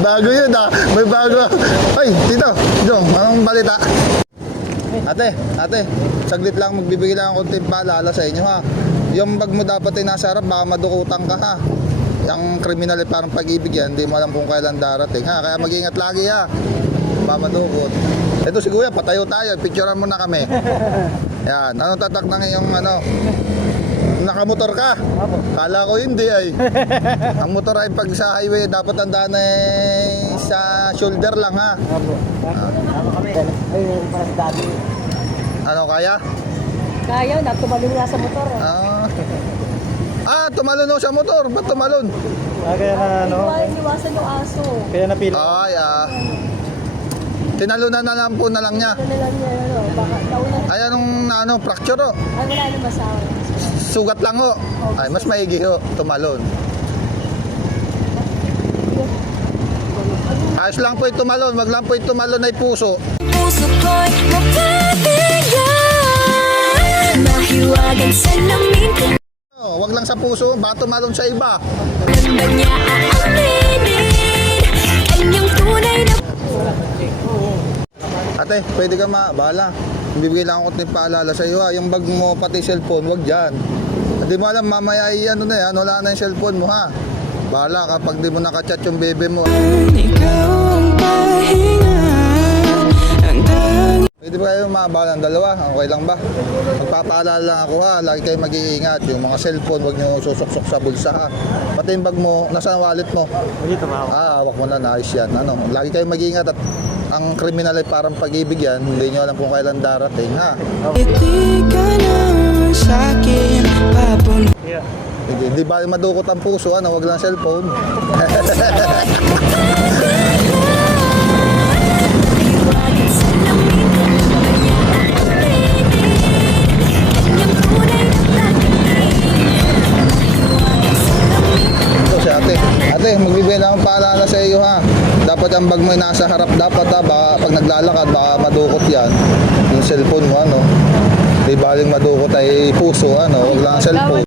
Bago yun ah. May bago. Ay, Tito. Dong, anong balita? Ate, saglit lang, magbibigay lang ako konting paalala sa inyo ha. Yung bag mo dapat ay nasa harap, baka madukutan ka ha. Yung kriminal ay parang pag-ibig yan, hindi mo alam kung kailan darating ha. Kaya mag-ingat lagi ha. Baka madukot. Ito si Kuya, patayo tayo, picturean mo na kami. Yan, anong tatak ng iyong ano? Nakamotor ka? Kala ko hindi ay. Ang motor ay pag sa highway dapat tandaan ay sa shoulder lang ha. Kami. Ay, para sa dati. Ano kaya? Kaya, tumalon nga sa motor. Tumalon ako sa motor. Ba't tumalon? Kaya na ano? Iwasan yung aso. Kaya napili. Ay, tinalunan na lang po na lang niya. Ito na lang niya, baka naulan. Ay, anong fracture oh. Ay, wala na masawa. Sugat lang oh. Ay, mas maigi oh, tumalon. Ayos lang po yung tumalon. Wag lang po yung tumalon ay puso. Puso ko'y mapapayan, mahiwagan sa lamin ko. Wag lang sa puso, baka tumalon sa iba. Nang ba niya aaminin, kanyang tunay na. Ate, pwede ka bahala. Bibigay lang ako ng paalala sa iyo ha. Yung bag mo pati cellphone, wag dyan. Hindi mo alam mamaya ay ano na yan, wala na yung cellphone mo ha. Bahala kapag di mo nakachat yung bebe mo. Ikaw ang pahinga, ang dahil. Pwede ba kayo mabahala ng dalawa? Okay lang ba? Magpapaalala lang ako ha, lagi kayo mag-iingat. Yung mga cellphone, wag nyo susuksok sa bulsa ha. Pati yung bag mo, nasa wallet mo? Dito ma ako. Hawak mo na, nice yan. Lagi kayo mag-iingat at ang kriminal ay parang pag-ibig yan. Hindi nyo alam kung kailan darating ha. Hindi ka naman sa'kin papun. Yeah. Hindi ba madukot ang puso, wag lang cellphone. Mahiwagan sa lamin ko, kanyang aaminin, kanyang tunay na pag-ibig. Mahiwagan sa lamin ko. Ito si ate. Ate, magbibigay lang akong paalala sa iyo ha. Dapat ang bag mo ay nasa harap dapat ha. Baka pag naglalakad, baka madukot yan. Yung cellphone mo Di baling madukot ay puso, wag lang ang cellphone.